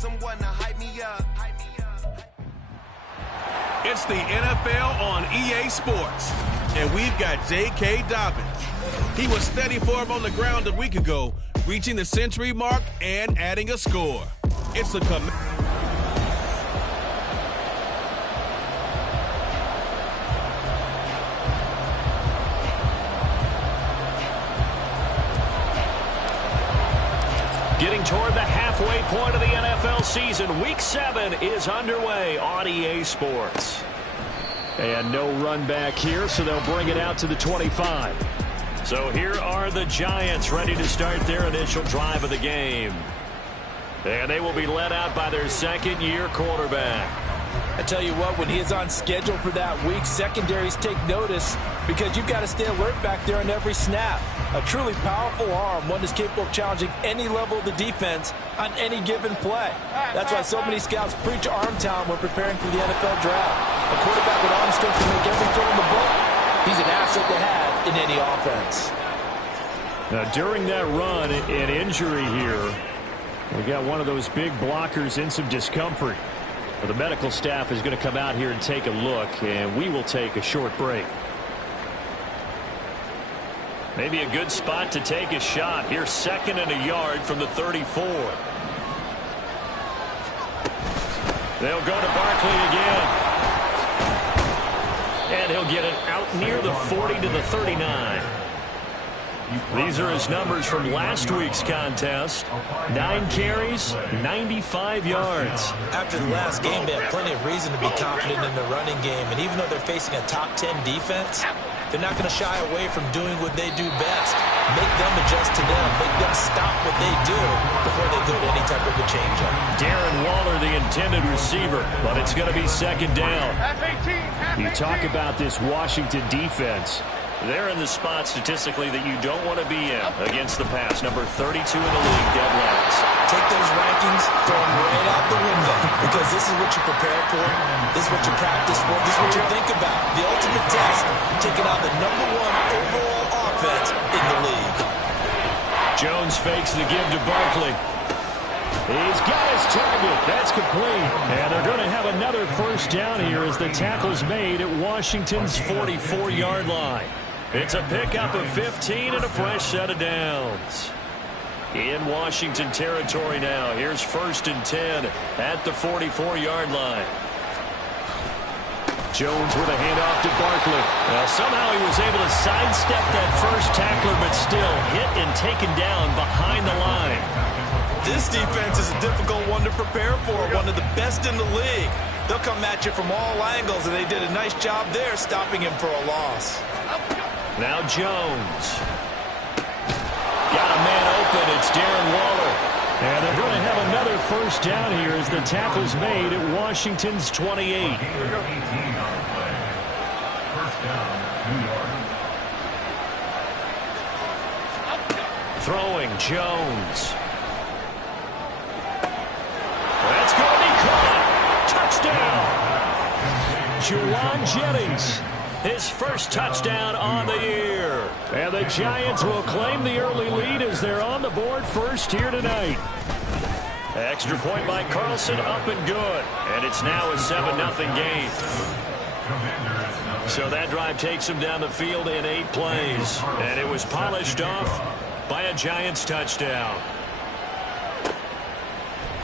someone to hype me up. It's the NFL on EA Sports, and we've got J.K. Dobbins. He was steady for him on the ground a week ago, reaching the century mark and adding a score. It's a Getting toward the halfway point of the NFL season, Week 7 is underway on EA Sports. And no run back here, so they'll bring it out to the 25. So here are the Giants ready to start their initial drive of the game. And they will be led out by their second-year quarterback. I tell you what, when he is on schedule for that week, secondaries take notice because you've got to stay alert back there on every snap. A truly powerful arm, one that's capable of challenging any level of the defense on any given play. That's why so many scouts preach arm talent when preparing for the NFL draft. A quarterback with arm strength to make every throw in the book, he's an asset to have in any offense. Now, during that run, an injury here, we got one of those big blockers in some discomfort. Well, the medical staff is going to come out here and take a look, and we will take a short break. Maybe a good spot to take a shot. Here's 2nd and a yard from the 34. They'll go to Barkley again. And he'll get it out near the 40 to the 39. These are his numbers from last week's contest. 9 carries, 95 yards. After the last game, they have plenty of reason to be confident in the running game. And even though they're facing a top 10 defense, they're not going to shy away from doing what they do best. Make them adjust to them. Make them stop what they do before they go to any type of a change-up. Darren Waller, the intended receiver, but it's going to be 2nd down. You talk about this Washington defense. They're in the spot statistically that you don't want to be in against the pass. Number 32 in the league, dead last. Take those rankings, throw them right out the window, because this is what you prepare for, this is what you practice for, this is what you think about. The ultimate test, taking out the #1 overall offense in the league. Jones fakes the give to Barkley. He's got his target. That's complete. And they're going to have another 1st down here as the tackle's made at Washington's 44-yard line. It's a pickup of 15 and a fresh set of downs. In Washington territory now. Here's 1st and 10 at the 44-yard line. Jones with a handoff to Barkley. Well, somehow he was able to sidestep that first tackler, but still hit and taken down behind the line. This defense is a difficult one to prepare for, one of the best in the league. They'll come at you from all angles, and they did a nice job there stopping him for a loss. Now Jones. Got a man open. It's Darren Waller. And they're going to have another 1st down here as the tackle's made at Washington's 28. Throwing Jones. That's going to be caught. Touchdown. Juwan Jennings. His first touchdown on the year. And the Giants will claim the early lead as they're on the board first here tonight. Extra point by Carlson, up and good. And it's now a 7-0 game. So that drive takes him down the field in 8 plays. And it was polished off by a Giants touchdown.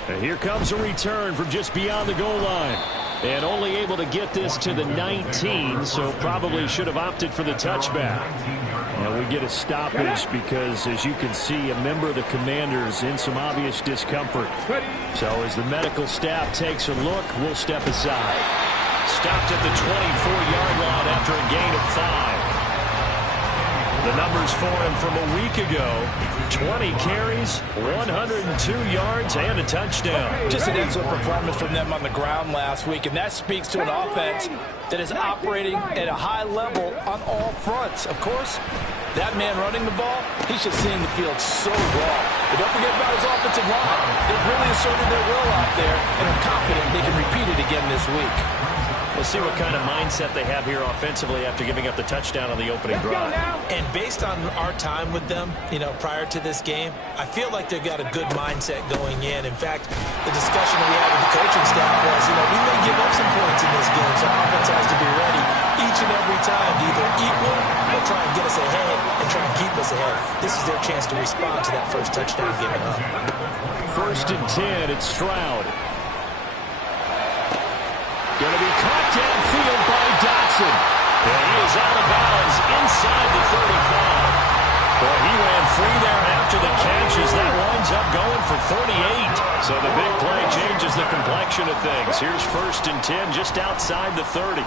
And here comes a return from just beyond the goal line. And only able to get this to the 19, so probably should have opted for the touchback. And we get a stoppage because, as you can see, a member of the Commanders in some obvious discomfort. So as the medical staff takes a look, we'll step aside. Stopped at the 24-yard line after a gain of 5. The numbers for him from a week ago: 20 carries, 102 yards, and a touchdown. Just an excellent performance from them on the ground last week, and that speaks to an offense that is operating at a high level on all fronts. Of course, that man running the ball, he's just seeing the field so well. But don't forget about his offensive line. They've really asserted their will out there, and are confident they can repeat it again this week. We'll see what kind of mindset they have here offensively after giving up the touchdown on the opening drive. And based on our time with them, prior to this game, I feel like they've got a good mindset going in. In fact, the discussion Columbus ahead. This is their chance to respond to that first touchdown given up. 1st and 10, it's Stroud. Going to be caught downfield by Dotson. And he is out of bounds inside the 35. Well, he ran free there after the catch as that winds up going for 38. So the big play changes the complexion of things. Here's 1st and 10 just outside the 30.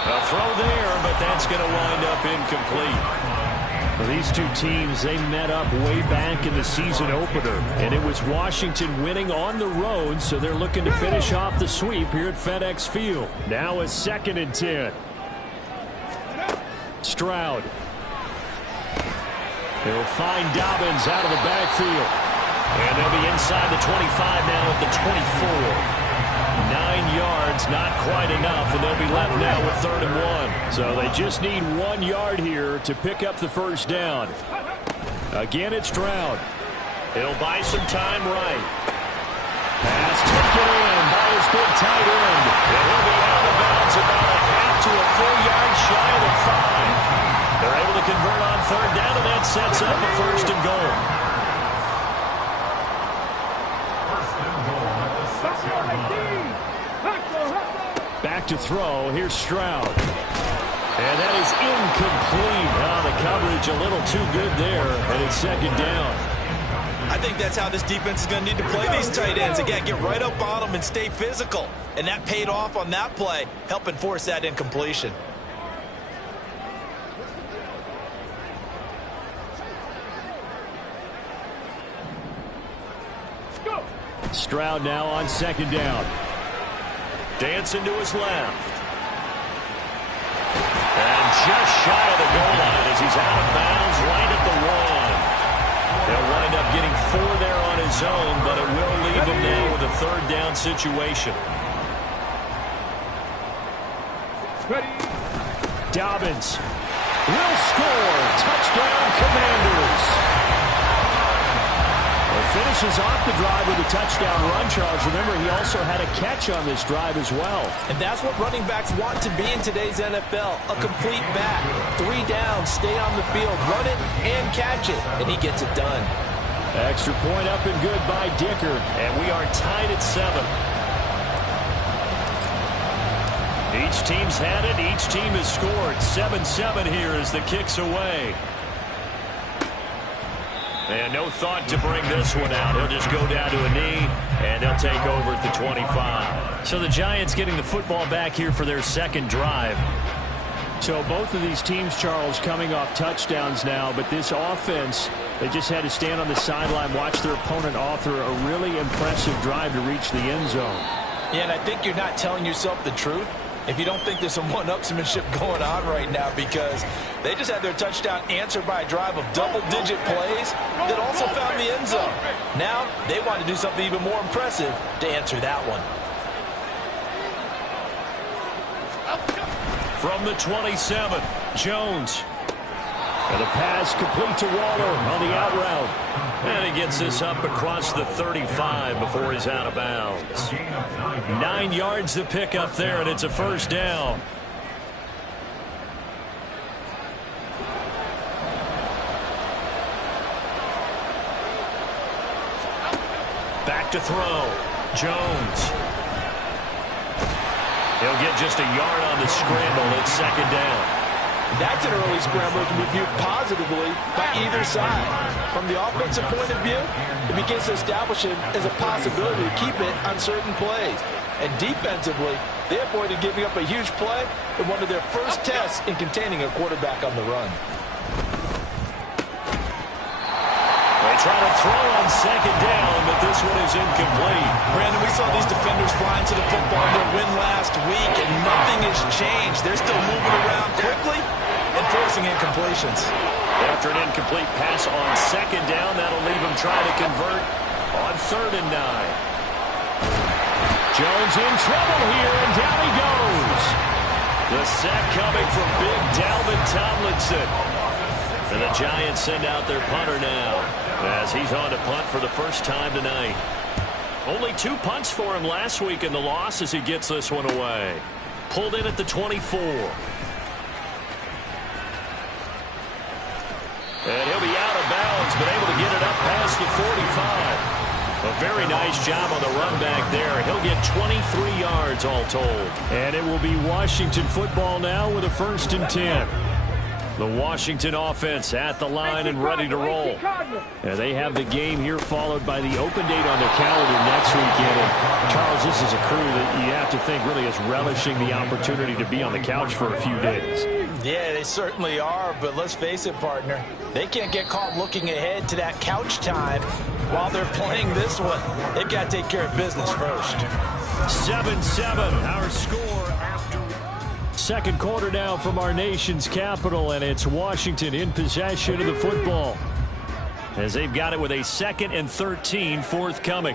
A throw there, but that's going to wind up incomplete. Well, these two teams, they met up way back in the season opener, and it was Washington winning on the road, so they're looking to finish off the sweep here at FedEx Field. Now a 2nd and 10. Stroud. He'll find Dobbins out of the backfield. And they'll be inside the 25 now at the 24. 9 yards, not quite enough, and they'll be left now with 3rd and 1. So they just need 1 yard here to pick up the first down. Again, it's Stroud. It'll buy some time right. Pass taken in by his big tight end. And he'll be out of bounds about a half to a full yard shy of the 5. They're able to convert on 3rd down, and that sets up a 1st and goal. Back to throw. Here's Stroud. And that is incomplete. The coverage a little too good there, and it's 2nd down. I think that's how this defense is going to need to play these tight ends. Again, get right up on them and stay physical. And that paid off on that play, helping force that incompletion. Stroud now on 2nd down. Dancing to his left. And just shy of the goal line as he's out of bounds right at the 1. He'll wind up getting 4 there on his own, but it will leave him now with a 3rd down situation. Dobbins will score. Touchdown, Commanders. Finishes off the drive with a touchdown run, Charles. Remember, he also had a catch on this drive as well. And that's what running backs want to be in today's NFL, a complete back. 3 downs, stay on the field, run it, and catch it, and he gets it done. Extra point up and good by Dicker, and we are tied at 7. Each team's had it, each team has scored. 7-7 here as the kick's away. And no thought to bring this one out. He'll just go down to a knee, and they'll take over at the 25. So the Giants getting the football back here for their 2nd drive. So both of these teams, Charles, coming off touchdowns now, but this offense, they just had to stand on the sideline, watch their opponent author a really impressive drive to reach the end zone. Yeah, and I think you're not telling yourself the truth if you don't think there's some one-upsmanship going on right now, because they just had their touchdown answered by a drive of double-digit plays that also found the end zone. Now they want to do something even more impressive to answer that one. From the 27, Jones. And a pass complete to Waller on the out route. And he gets this up across the 35 before he's out of bounds. 9 yards to pick up there, and it's a 1st down. Back to throw. Jones. He'll get just a yard on the scramble. It's 2nd down. That's an early scramble to be viewed positively by either side. From the offensive point of view, it begins to establish it as a possibility to keep it on certain plays. And defensively, they avoided giving up a huge play in one of their first tests in containing a quarterback on the run. They try to throw on 2nd down, but this one is incomplete. Brandon, we saw these defenders flying to the football in their win last week, and nothing has changed. They're still moving around quickly and forcing incompletions. After an incomplete pass on 2nd down, that'll leave them trying to convert on 3rd and 9. Jones in trouble here, and down he goes. The sack coming from big Dalvin Tomlinson. And the Giants send out their punter now as he's on to punt for the first time tonight. Only 2 punts for him last week in the loss as he gets this one away. Pulled in at the 24. And he'll be out of bounds, but able to get it up past the 45. A very nice job on the run back there. He'll get 23 yards all told. And it will be Washington football now with a 1st and 10. The Washington offense at the line and ready to roll. And they have the game here followed by the open date on their calendar next weekend. And Charles, this is a crew that you have to think really is relishing the opportunity to be on the couch for a few days. Yeah, they certainly are, but let's face it, partner. They can't get caught looking ahead to that couch time while they're playing this one. They've got to take care of business first. 7-7, our score after second quarter now from our nation's capital, and it's Washington in possession of the football as they've got it with a 2nd and 13 forthcoming.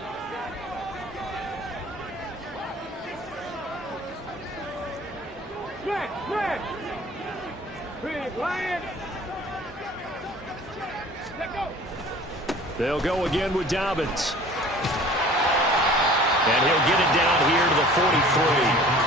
They'll go again with Dobbins. And he'll get it down here to the 43.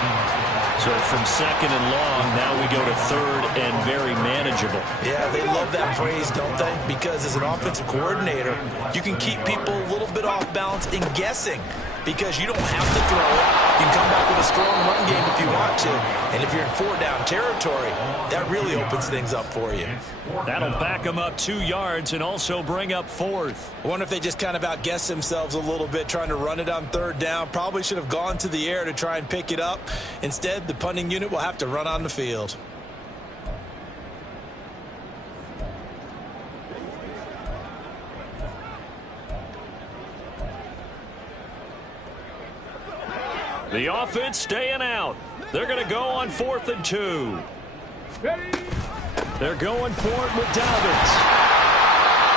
So from 2nd and long, now we go to 3rd and very manageable. Yeah, they love that phrase, don't they? Because as an offensive coordinator, you can keep people a little bit off balance and guessing because you don't have to throw it. You can come back with a strong run game if you want to. And if you're in 4-down territory, that really opens things up for you. That'll back them up 2 yards and also bring up 4th. I wonder if they just kind of outguess themselves a little bit trying to run it on 3rd down. Probably should have gone to the air to try and pick it up. Instead, the punting unit will have to run on the field. The offense staying out. They're going to go on 4th and 2. They're going for it with Dobbins.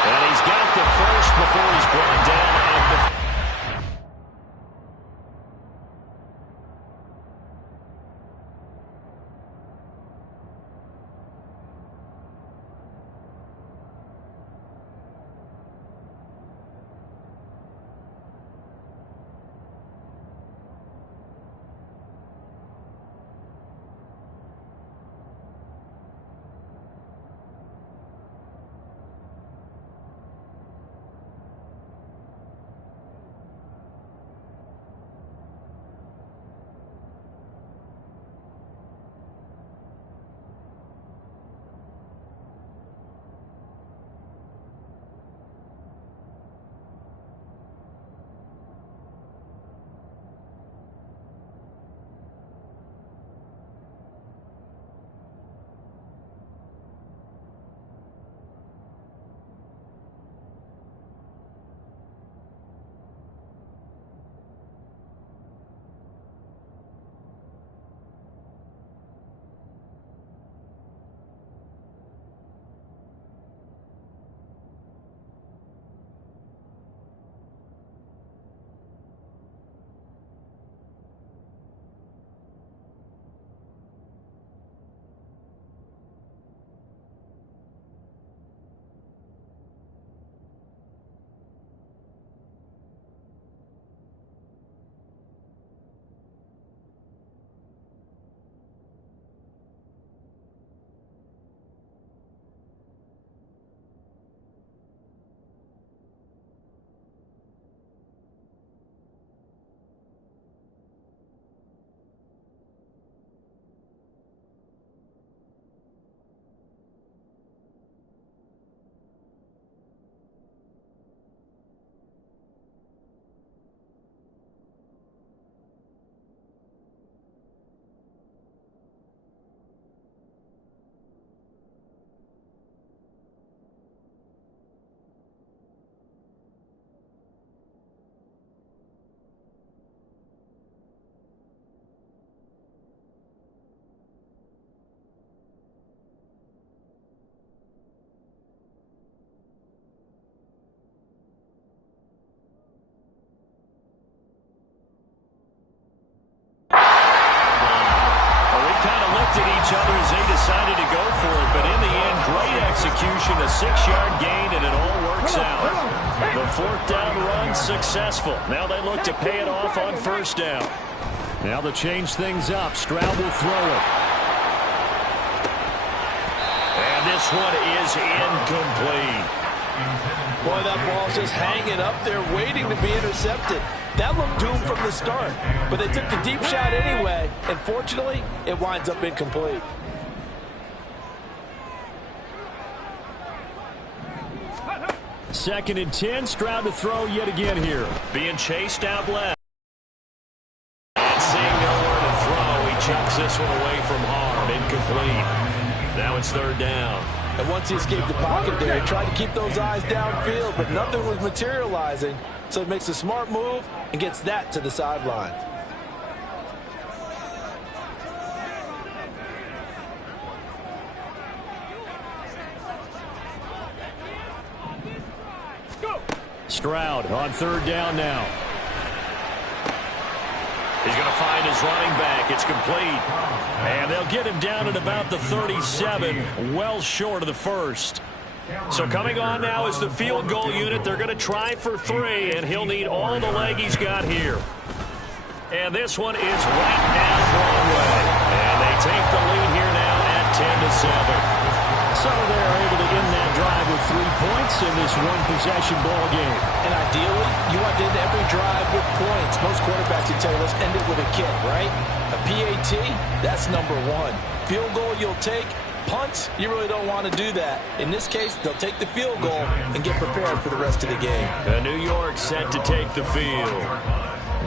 And he's got the first before he's brought down at the at each other as they decided to go for it, but in the end, great execution, a 6-yard gain, and it all works out. The 4th down run successful. Now they look to pay it off on 1st down. Now to change things up, Stroud will throw it. And And this one is incomplete. Boy, that ball's just hanging up there waiting to be intercepted. That looked doomed from the start, but they took the deep shot anyway, and fortunately, it winds up incomplete. Second and 10, Stroud to throw yet again here. Being chased out left. And seeing nowhere to throw, he chucks this one away from harm. Incomplete. Now it's third down. And once he escaped the pocket there, he tried to keep those eyes downfield, but nothing was materializing. So he makes a smart move and gets that to the sideline. Stroud on third down now. He's going to find his running back. It's complete. And they'll get him down at about the 37, well short of the first. So coming on now is the field goal unit. They're going to try for 3, and he'll need all the leg he's got here. And this one is right down Broadway. And they take the lead here now at 10-7. So they're able to end that drive with 3 points in this one-possession ball game. And ideally, you want to end every drive with points. Most quarterbacks would tell you, let's end it with a kick, right? A PAT, that's number 1. Field goal you'll take. Punts, you really don't want to do that. In this case, they'll take the field goal and get prepared for the rest of the game. New York set to take the field.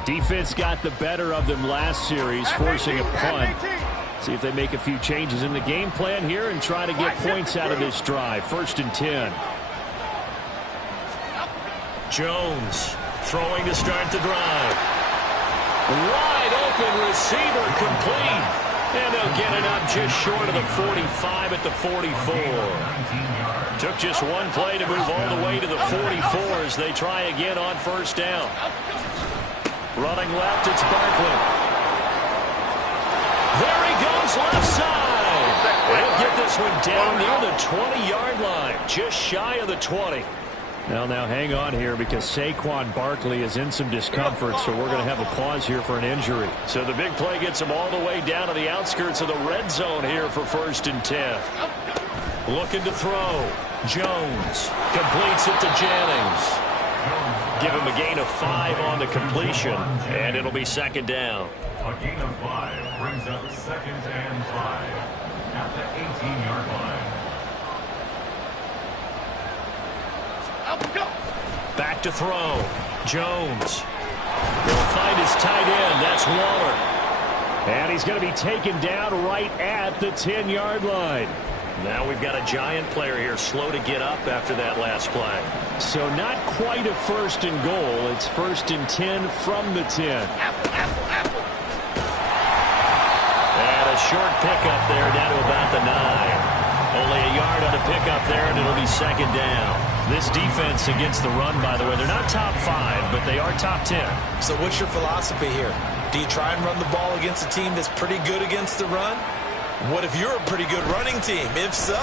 Defense got the better of them last series, forcing a punt. See if they make a few changes in the game plan here and try to get points out of this drive. First and 10. Jones throwing to start the drive. Wide open receiver complete. And they'll get it up just short of the 45 at the 44. Took just one play to move all the way to the 44 as they try again on first down. Running left, it's Barkley. There he goes, left side. They'll get this one down near the 20-yard line, just shy of the 20. Now hang on here because Saquon Barkley is in some discomfort, so we're going to have a pause here for an injury. So the big play gets him all the way down to the outskirts of the red zone here for first and 10. Looking to throw. Jones completes it to Jennings. Give him a gain of 5 on the completion, and it'll be second down. A gain of 5 brings up second and 5 at the 18-yard line. Back to throw. Jones. He'll find his tight end. That's Waller. And he's going to be taken down right at the 10-yard line. Now we've got a giant player here, slow to get up after that last play. So not quite a first and goal. It's first and 10 from the 10. And a short pickup there down to about the 9. Only a yard on the pickup there, and it'll be second down. This defense against the run, by the way, they're not top 5, but they are top 10. So what's your philosophy here? Do you try and run the ball against a team that's pretty good against the run? What if you're a pretty good running team? If so,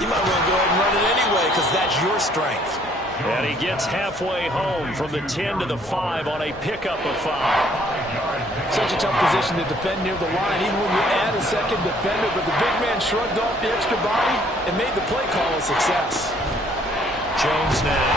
you might want to go ahead and run it anyway because that's your strength. And he gets halfway home from the 10 to the 5 on a pickup of 5. Such a tough position to defend near the line, even when you add a second defender. But the big man shrugged off the extra body and made the play call a success. Jones now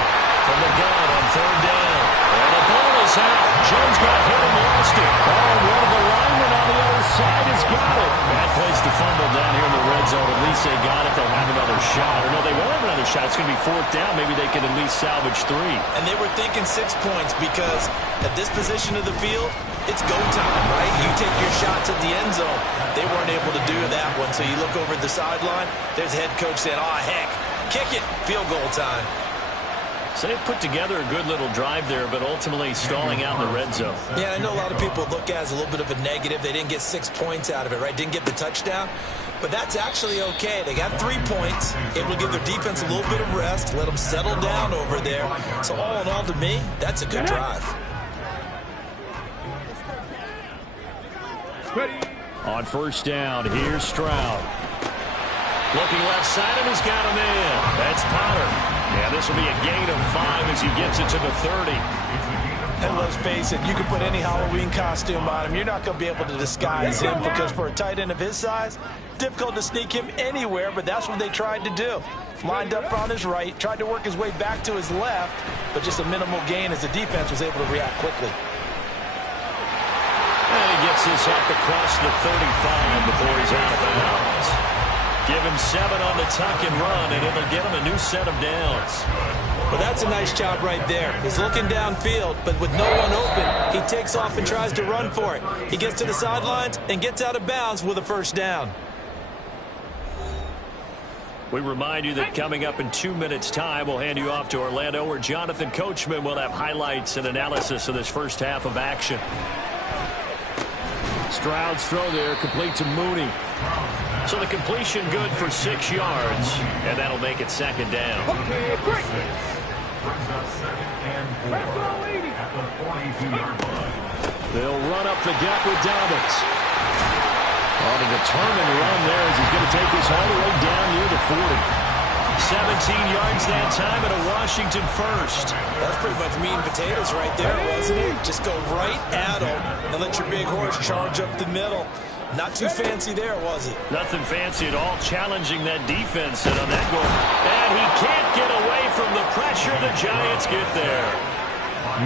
from the gun on third down. And the ball is out. Jones got hit and lost it. Oh, one of the linemen on the other side has got it. Bad place to fumble down here in the red zone. At least they got it. They'll have another shot. Or no, they won't have another shot. It's going to be fourth down. Maybe they can at least salvage 3. And they were thinking 6 points because at this position of the field, it's go time, right? You take your shots at the end zone. They weren't able to do that one. So you look over at the sideline, there's the head coach saying, oh, heck, kick it, field goal time. So they put together a good little drive there, but ultimately stalling out in the red zone. Yeah, I know a lot of people look at it as a little bit of a negative. They didn't get 6 points out of it, right? Didn't get the touchdown. But that's actually okay. They got 3 points, able to give their defense a little bit of rest, let them settle down over there. So all in all, to me, that's a good drive. On first down, here's Stroud. Looking left side, and he's got him in. That's Potter. Yeah, this will be a gain of 5 as he gets it to the 30. And let's face it, you can put any Halloween costume on him. You're not going to be able to disguise him because for a tight end of his size, difficult to sneak him anywhere, but that's what they tried to do. Lined up on his right, tried to work his way back to his left, but just a minimal gain as the defense was able to react quickly. And he gets this up across the 35 before he's out of bounds. Give him 7 on the tuck and run, and it'll get him a new set of downs. Well, that's a nice job right there. He's looking downfield, but with no one open, he takes off and tries to run for it. He gets to the sidelines and gets out of bounds with a first down. We remind you that coming up in 2 minutes' time, we'll hand you off to Orlando, where Jonathan Coachman will have highlights and analysis of this first half of action. Stroud's throw there, complete to Mooney. So the completion good for 6 yards, and that'll make it second down. They'll run up the gut with Dobbins. On a determined run there as he's going to take this all the way down near the 40. 17 yards that time and a Washington first. That's pretty much meat and potatoes right there, wasn't it? Just go right at him and let your big horse charge up the middle. Not too fancy there, was it? Nothing fancy at all, challenging that defense and on that goal. And he can't get away from the pressure. The Giants get there.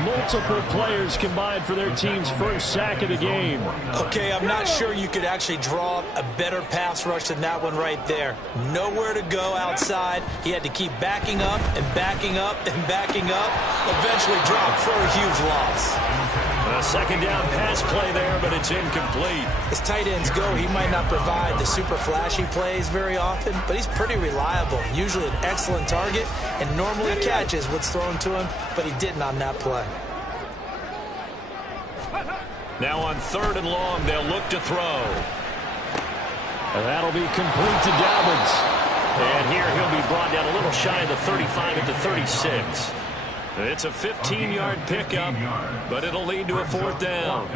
Multiple players combined for their team's first sack of the game. Okay, I'm not sure you could actually draw a better pass rush than that one right there. Nowhere to go outside. He had to keep backing up and backing up and backing up. Eventually dropped for a huge loss. A second down pass play there, but it's incomplete. As tight ends go, he might not provide the super flashy plays very often, but he's pretty reliable. Usually an excellent target, and normally catches what's thrown to him, but he didn't on that play. Now on 3rd and long, they'll look to throw. And that'll be complete to Dobbins. And here he'll be brought down a little shy of the 35 at the 36. It's a 15-yard pickup, but it'll lead to a 4th down.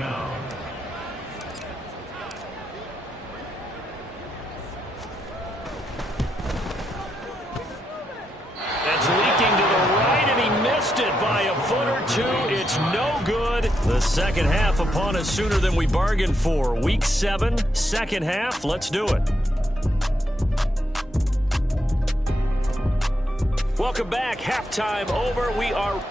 That's leaking to the right, and he missed it by a foot or two. It's no good. The second half upon us sooner than we bargained for. Week 7, second half. Let's do it. Welcome back. Halftime over. We are...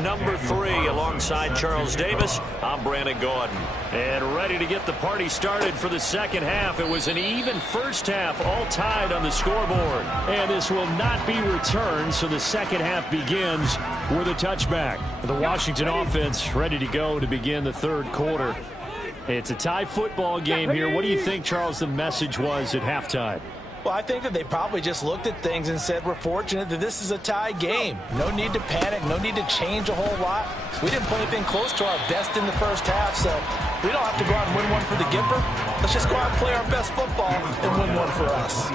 number 3 alongside Charles Davis. I'm Brandon Gaudin. And ready to get the party started for the second half. It was an even first half, all tied on the scoreboard. And this will not be returned, so the second half begins with a touchback. The Washington offense ready to go to begin the third quarter. It's a tie football game here. What do you think, Charles, the message was at halftime? Well, I think that they probably just looked at things and said, we're fortunate that this is a tie game. No need to panic, no need to change a whole lot. We didn't play anything close to our best in the first half, so we don't have to go out and win one for the Gipper. Let's just go out and play our best football and win one for us.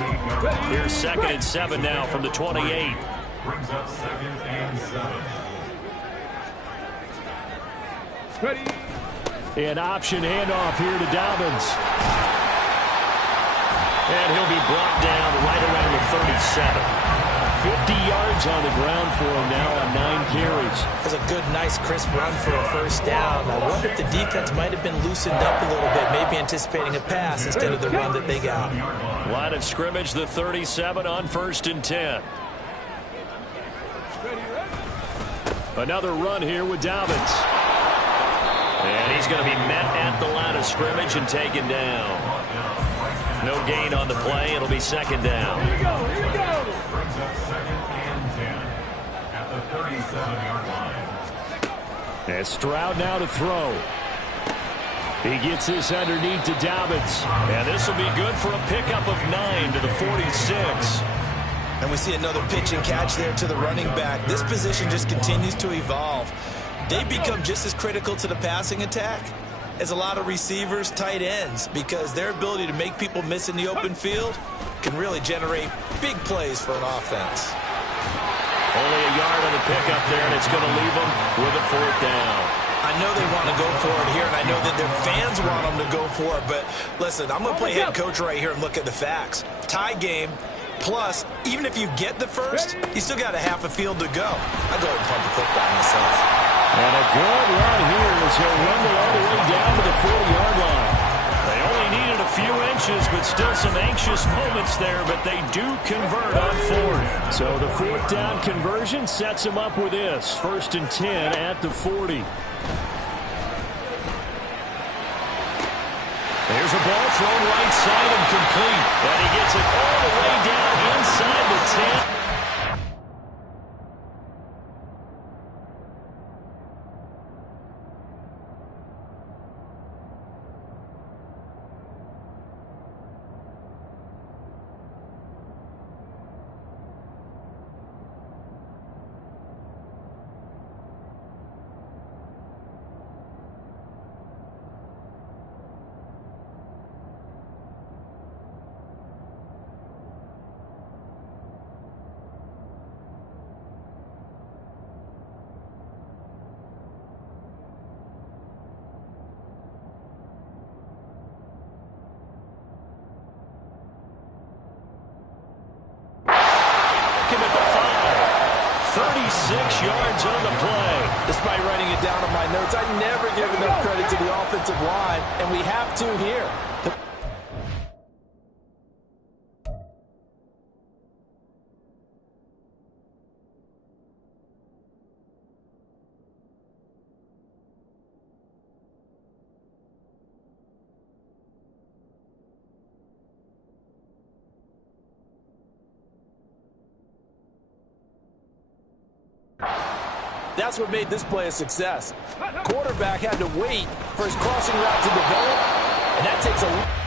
Here's 2nd and 7 now from the 28. Brings up 2nd and 7. Ready. An option handoff here to Dobbins. And he'll be brought down right around the 37. 50 yards on the ground for him now on 9 carries. That's a good, nice, crisp run for a first down. I wonder if the defense might have been loosened up a little bit, maybe anticipating a pass instead of the run that they got. Line of scrimmage, the 37 on 1st and 10. Another run here with Dobbins. And he's going to be met at the line of scrimmage and taken down. No gain on the play. It'll be 2nd down. Here we go. Brings up 2nd and 10 at the 37-yard line. And Stroud now to throw. He gets this underneath to Dobbins. And this will be good for a pickup of 9 to the 46. And we see another pitch and catch there to the running back. This position just continues to evolve. They become just as critical to the passing attack as a lot of receivers, tight ends, because their ability to make people miss in the open field can really generate big plays for an offense. Only a yard on the pickup there, and it's going to leave them with a 4th down. I know they want to go for it here, and I know that their fans want them to go for it, but listen, I'm going to play head coach right here and look at the facts. Tie game, plus, even if you get the first, you still got a half a field to go. I go and punt the football myself. And a good run here as he'll rumble all the way down to the 40-yard line. They only needed a few inches, but still some anxious moments there, but they do convert on 4th. So the 4th down conversion sets them up with this. 1st and 10 at the 40. There's a ball thrown right side and complete. And he gets it all the way down inside the 10. Yards on the play. Despite writing it down on my notes, I never give enough credit to the offensive line, and we have to here. That's what made this play a success. Quarterback had to wait for his crossing route to develop, and that takes a...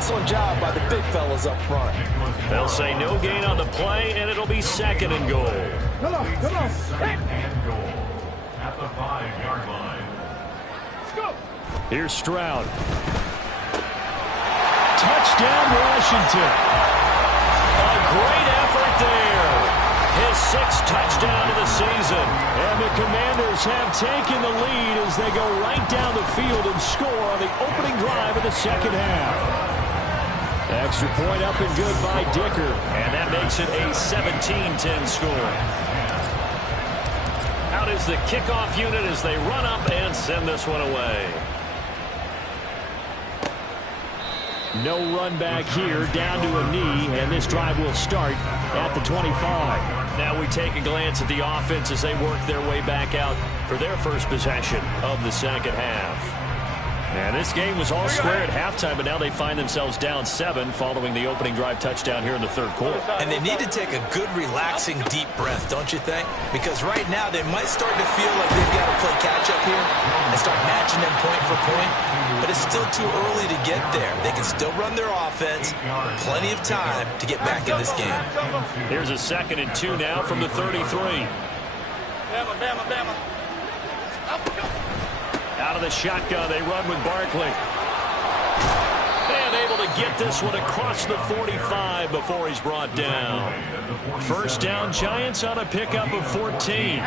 Excellent job by the big fellas up front. They'll say no gain on the play, and it'll be 2nd and goal. Leads to second and goal at the 5-yard line. Let's go. Here's Stroud. Touchdown, Washington. A great effort there. His 6th touchdown of the season. And the Commanders have taken the lead as they go right down the field and score on the opening drive of the second half. Extra point up and good by Dicker. And that makes it a 17-10 score. Out is the kickoff unit as they run up and send this one away. No run back here, down to a knee, and this drive will start at the 25. Now we take a glance at the offense as they work their way back out for their first possession of the second half. And this game was all square at halftime, but now they find themselves down 7 following the opening drive touchdown here in the third quarter. And they need to take a good, relaxing, deep breath, don't you think? Because right now they might start to feel like they've got to play catch-up here and start matching them point for point. But it's still too early to get there. They can still run their offense. Plenty of time to get back in this game. Here's a 2nd and 2 now from the 33. Out of the shotgun, they run with Barkley. And able to get this one across the 45 before he's brought down. First down, Giants on a pickup of 14.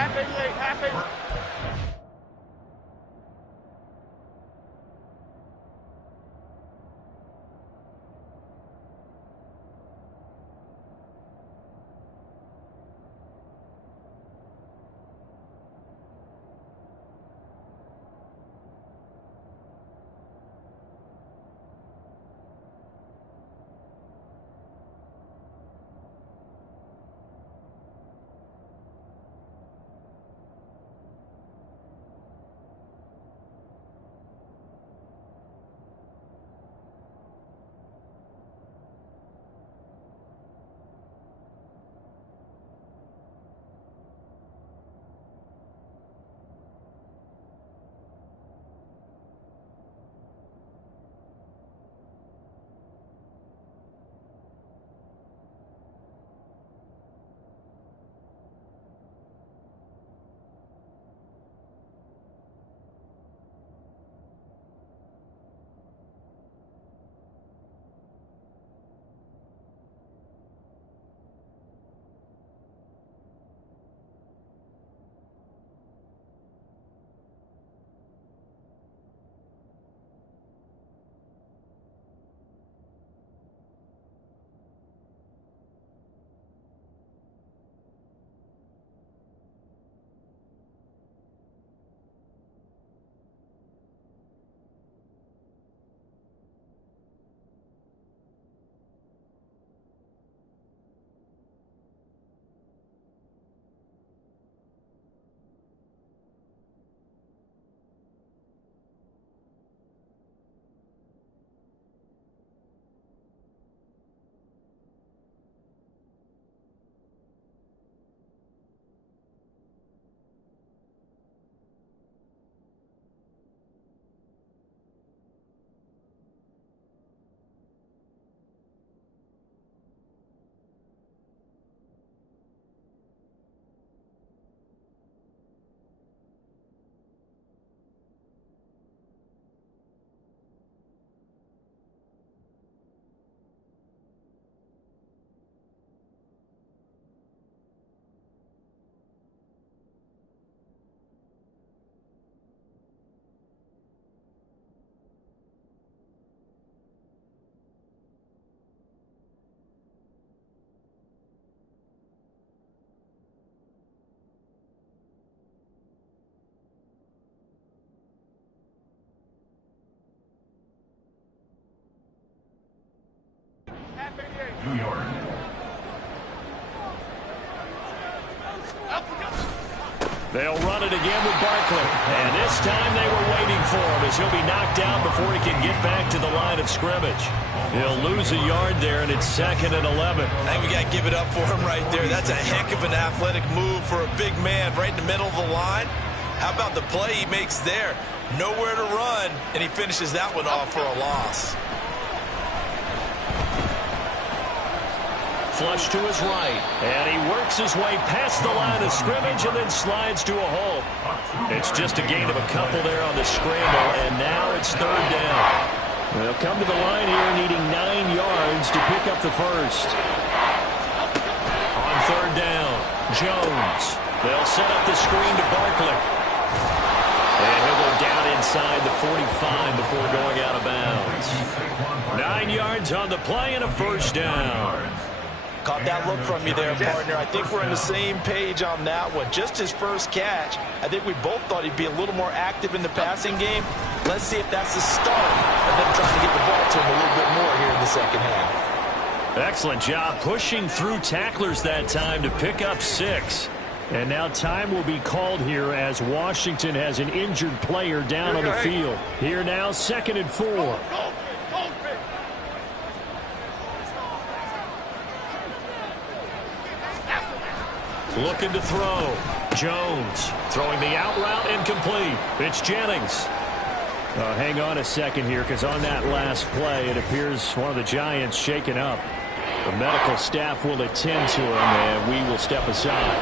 New York. They'll run it again with Barkley. And this time they were waiting for him as he'll be knocked down before he can get back to the line of scrimmage. He'll lose a yard there, and it's 2nd and 11. I think we got to give it up for him right there. That's a heck of an athletic move for a big man right in the middle of the line. How about the play he makes there? Nowhere to run, and he finishes that one off for a loss. Flush to his right. And he works his way past the line of scrimmage and then slides to a hole. It's just a gain of a couple there on the scramble, and now it's third down. They'll come to the line here needing 9 yards to pick up the first. On third down, Jones. They'll set up the screen to Barkley. And he'll go down inside the 45 before going out of bounds. 9 yards on the play and a first down. Caught that look from you there, partner. I think we're on the same page on that one. Just his first catch. I think we both thought he'd be a little more active in the passing game. Let's see if that's the start of them trying to get the ball to him a little bit more here in the second half. Excellent job pushing through tacklers that time to pick up 6. And now time will be called here as Washington has an injured player down on the field. Here now, 2nd and 4. Looking to throw. Jones throwing the out route incomplete. It's Jennings. Hang on a second here, because on that last play, it appears one of the Giants shaken up. The medical staff will attend to him, and we will step aside.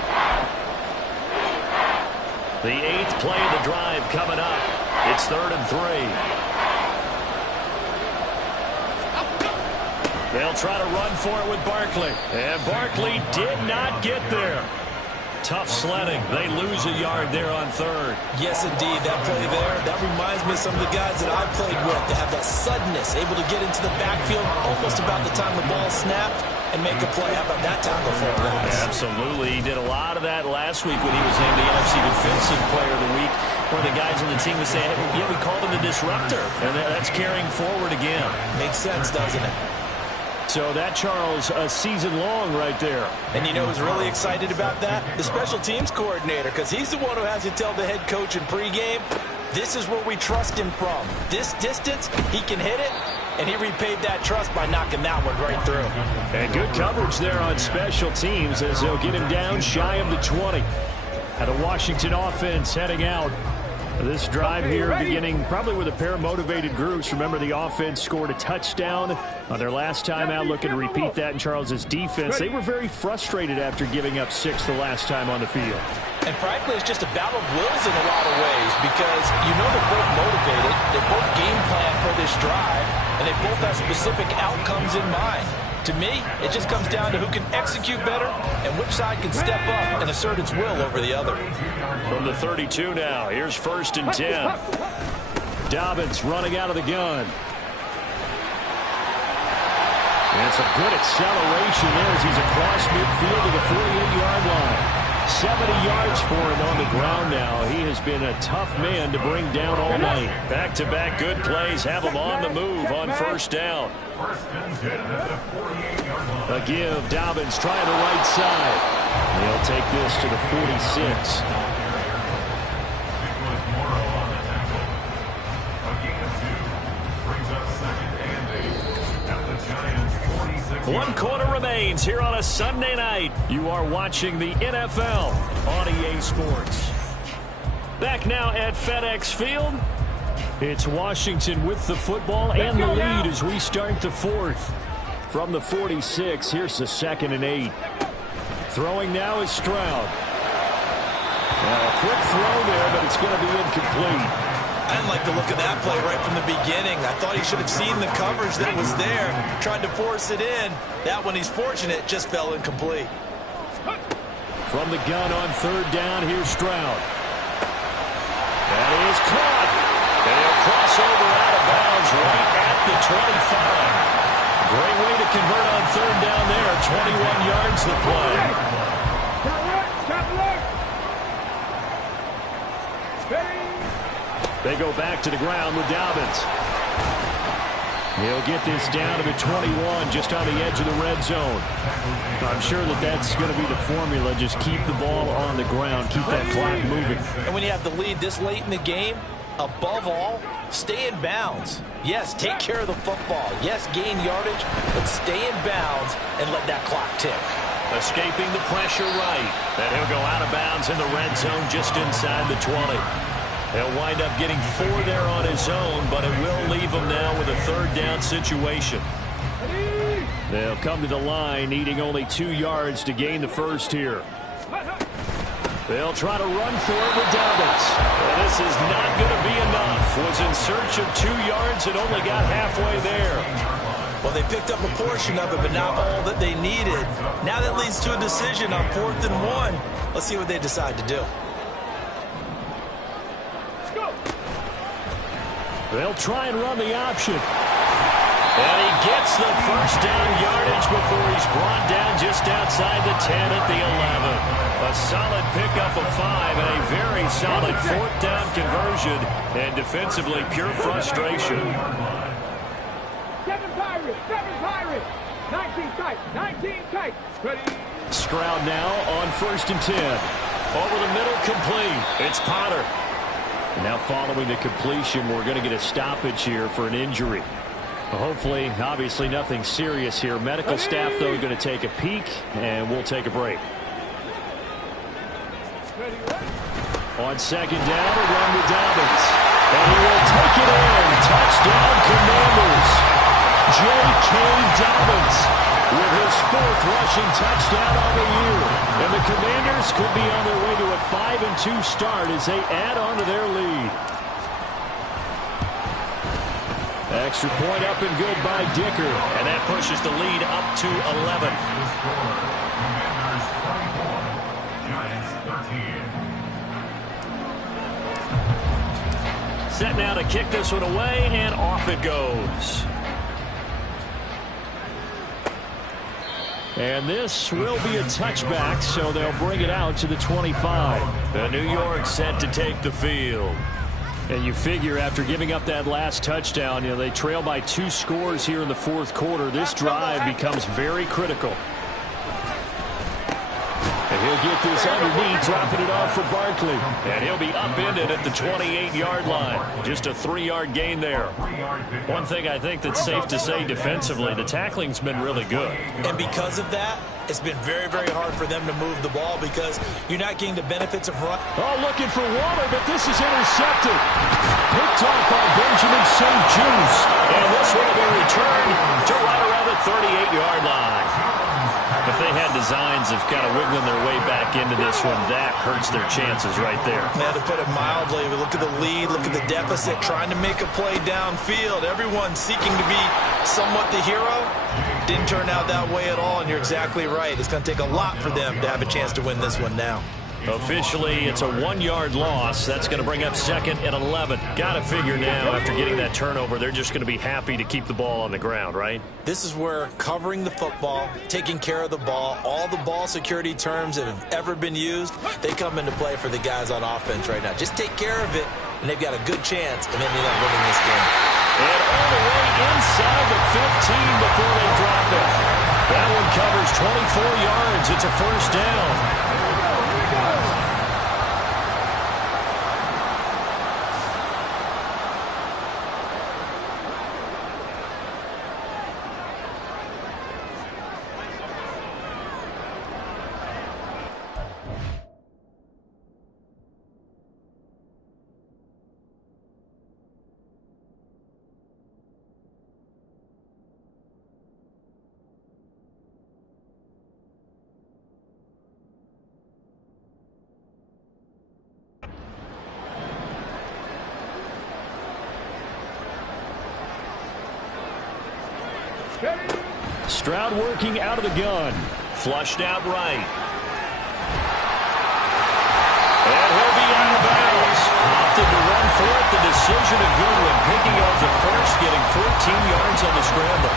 The 8th play of the drive coming up. It's 3rd and 3. They'll try to run for it with Barkley. And Barkley did not get there. Tough sledding. They lose a yard there on 3rd. Yes, indeed. That play there, that reminds me of some of the guys that I played with. They have that suddenness, able to get into the backfield almost about the time the ball snapped and make a play. How about that tackle for a loss? Absolutely. He did a lot of that last week when he was named the NFC Defensive Player of the Week, where the guys on the team would say, hey, yeah, we called him the disruptor. And that's carrying forward again. Makes sense, doesn't it? So that, Charles, a season long right there. And you know who's really excited about that? The special teams coordinator, because he's the one who has to tell the head coach in pregame, this is where we trust him from. This distance, he can hit it, and he repaid that trust by knocking that one right through. And good coverage there on special teams as they'll get him down shy of the 20. And the Washington offense heading out. This drive here beginning probably with a pair of motivated groups. Remember, the offense scored a touchdown on their last time out. Looking to repeat that in Charles's defense. They were very frustrated after giving up 6 the last time on the field. And frankly, it's just a battle of wills in a lot of ways, because you know they're both motivated. They both game plan for this drive, and they both have specific outcomes in mind. To me, it just comes down to who can execute better and which side can step up and assert its will over the other. From the 32 now, here's 1st and 10. Dobbins running out of the gun. And it's a good acceleration there as he's across midfield to the 48-yard line. 70 yards for him on the ground now. He has been a tough man to bring down all night. Back-to-back good plays have him on the move on 1st down. A give. Dobbins trying the right side. He'll take this to the 46. One quarter remains here on a Sunday night. You are watching the NFL on EA Sports. Back now at FedEx Field. It's Washington with the football and the lead as we start the 4th. From the 46, here's the 2nd and 8. Throwing now is Stroud. Now a quick throw there, but it's going to be incomplete. I didn't like the look of that play right from the beginning. I thought he should have seen the coverage that was there, tried to force it in. That one, he's fortunate, just fell incomplete. From the gun on 3rd down, here's Stroud. That is caught. And he'll cross over out of bounds right at the 25. Great way to convert on 3rd down there. 21 yards the play. They go back to the ground with Dobbins. He'll get this down to the 21, just on the edge of the red zone. I'm sure that that's going to be the formula. Just keep the ball on the ground. Keep that clock moving. And when you have the lead this late in the game, above all, stay in bounds. Yes, take care of the football. Yes, gain yardage, but stay in bounds and let that clock tick. Escaping the pressure right. And he'll go out of bounds in the red zone just inside the 20. He'll wind up getting 4 there on his own, but it will leave him now with a 3rd down situation. They'll come to the line, needing only 2 yards to gain the first here. They'll try to run for it with Dobbins. Well, this is not going to be enough. Was in search of 2 yards and only got halfway there. Well, they picked up a portion of it, but not all that they needed. Now that leads to a decision on 4th and 1. Let's see what they decide to do. They'll try and run the option. And he gets the first down yardage before he's brought down just outside the 10 at the 11. A solid pickup of 5 and a very solid 4th down conversion. And defensively, pure frustration. 7 Pirates, 19 tight, 19 tight. Ready. Stroud now on 1st and 10. Over the middle, complete. It's Potter. And now following the completion, we're going to get a stoppage here for an injury. Hopefully, obviously nothing serious here. Medical staff, though, going to take a peek, and we'll take a break. On 2nd down, a run to Dobbins. And he will take it in. Touchdown, Commanders. J.K. Dobbins with his 4th rushing touchdown on the year. And the Commanders could be on their way to a 5-2 start as they add on to their lead. Extra point up and good by Dicker. And that pushes the lead up to 11. Set now to kick this one away, and off it goes. And this will be a touchback, so they'll bring it out to the 25. The New York set to take the field. And you figure after giving up that last touchdown, they trail by 2 scores here in the 4th quarter. This drive becomes very critical. And he'll get this underneath, dropping it off for Barkley. And he'll be upended at the 28-yard line. Just a 3-yard gain there. One thing I think that's safe to say defensively, the tackling's been really good. And because of that, it's been very, very hard for them to move the ball because you're not getting the benefits of run. Oh, looking for Water, but this is intercepted. Picked off by Benjamin St. Juste. And this one will be returned to right around the 38-yard line. If they had designs of kind of wiggling their way back into this one, that hurts their chances right there. Yeah, to put it mildly, look at the lead, look at the deficit, trying to make a play downfield. Everyone seeking to be somewhat the hero. Didn't turn out that way at all, and you're exactly right. It's going to take a lot for them to have a chance to win this one now. Officially, it's a 1-yard loss. That's going to bring up 2nd and 11. Got to figure now, after getting that turnover, they're just going to be happy to keep the ball on the ground, right? This is where covering the football, taking care of the ball, all the ball security terms that have ever been used, they come into play for the guys on offense right now. Just take care of it, and they've got a good chance of ending up winning this game. And all the way inside the 15 before they drop it. That one covers 24 yards. It's a 1st down. Stroud working out of the gun. Flushed out right. And he'll be out of bounds. Opted to run for it. The decision a good one. Picking up the first, getting 14 yards on the scramble.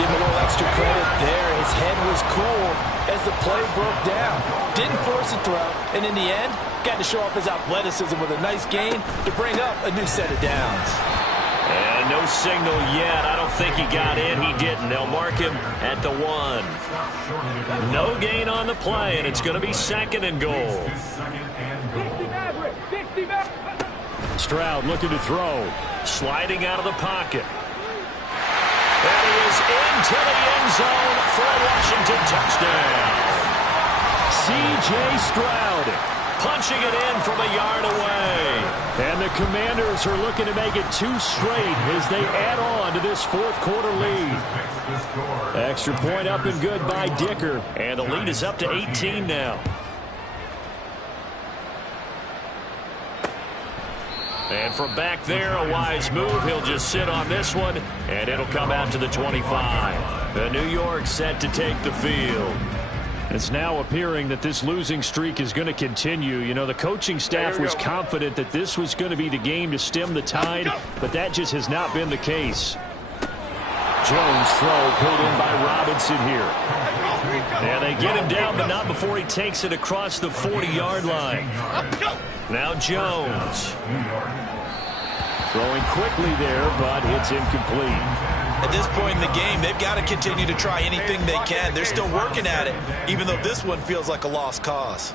Give him a little extra credit there. His head was cool as the play broke down. Didn't force a throw. And in the end, got to show off his athleticism with a nice gain to bring up a new set of downs. And no signal yet. I don't think he got in. He didn't. They'll mark him at the 1. No gain on the play, and it's going to be 2nd and goal. Stroud looking to throw. Sliding out of the pocket. And he is into the end zone for a Washington touchdown. C.J. Stroud punching it in from a yard away. And the Commanders are looking to make it 2 straight as they add on to this fourth quarter lead. Extra point up and good by Dicker. And the lead is up to 18 now. And from back there, a wise move. He'll just sit on this one, and it'll come out to the 25. The New York set to take the field. It's now appearing that this losing streak is going to continue. You know, the coaching staff was confident that this was going to be the game to stem the tide, but that just has not been the case. Jones' throw pulled in by Robinson here. And they get him down, but not before he takes it across the 40-yard line. Now Jones. Throwing quickly there, but it's incomplete. At this point in the game, they've got to continue to try anything they can. They're still working at it, even though this one feels like a lost cause.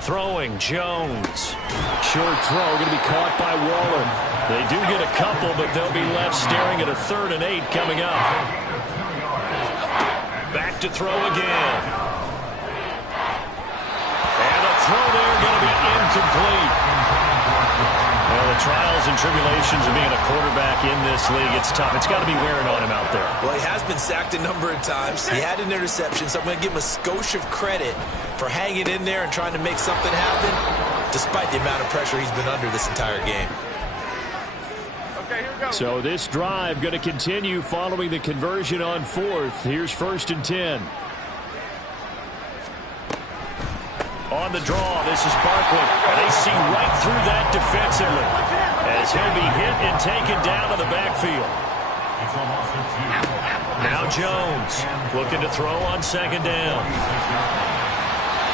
Throwing Jones. Short throw going to be caught by Waller. They do get a couple, but they'll be left staring at a 3rd and 8 coming up. Back to throw again. And the throw there going to be incomplete. Well, the trials and tribulations of being a quarterback in this league, it's tough. It's got to be wearing on him out there. Well, he has been sacked a number of times. He had an interception, so I'm going to give him a skosh of credit for hanging in there and trying to make something happen, despite the amount of pressure he's been under this entire game. Okay, here we go. So this drive going to continue following the conversion on 4th. Here's 1st and 10. On the draw, this is Barkley. They see right through that defensively as he'll be hit and taken down to the backfield. Now Jones looking to throw on 2nd down.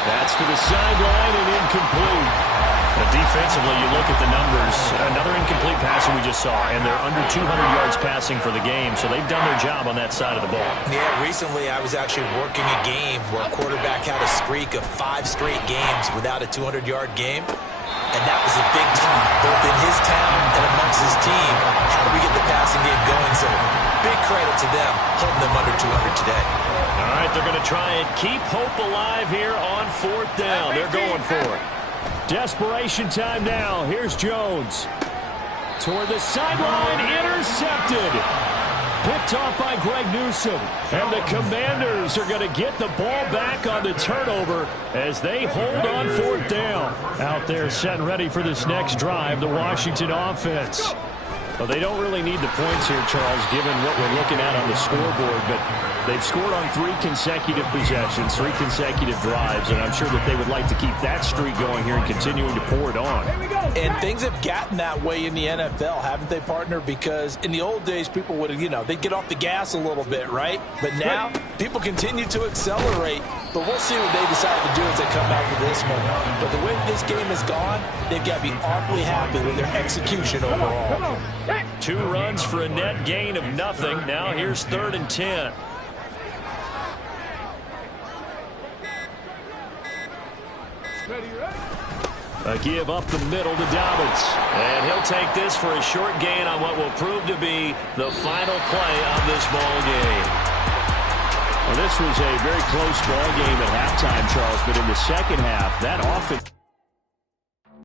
That's to the sideline and incomplete. But defensively, you look at the numbers. Another incomplete passing we just saw, and they're under 200 yards passing for the game, so they've done their job on that side of the ball. Yeah, recently I was actually working a game where a quarterback had a streak of 5 straight games without a 200-yard game, and that was a big talk, both in his town and amongst his team. How do we get the passing game going? So big credit to them, holding them under 200 today. All right, they're going to try and keep hope alive here on 4th down. They're going for it. Desperation time now. Here's Jones. Toward the sideline, intercepted. Picked off by Greg Newsome. And the Commanders are going to get the ball back on the turnover as they hold on 4th down. Out there set and ready for this next drive, the Washington offense. Well, they don't really need the points here, Charles, given what we're looking at on the scoreboard, but they've scored on 3 consecutive possessions, 3 consecutive drives, and I'm sure that they would like to keep that streak going here and continuing to pour it on. And things have gotten that way in the NFL, haven't they, partner? Because in the old days, people would, they'd get off the gas a little bit, right? But now, people continue to accelerate, but we'll see what they decide to do as they come back to this one. But the way this game has gone, they've got to be awfully happy with their execution overall. 2 runs for a net gain of nothing. Now here's 3rd and 10. A give up the middle to Dobbins. And he'll take this for a short gain on what will prove to be the final play of this ball game. Well, this was a very close ball game at halftime, Charles, but in the second half, that offense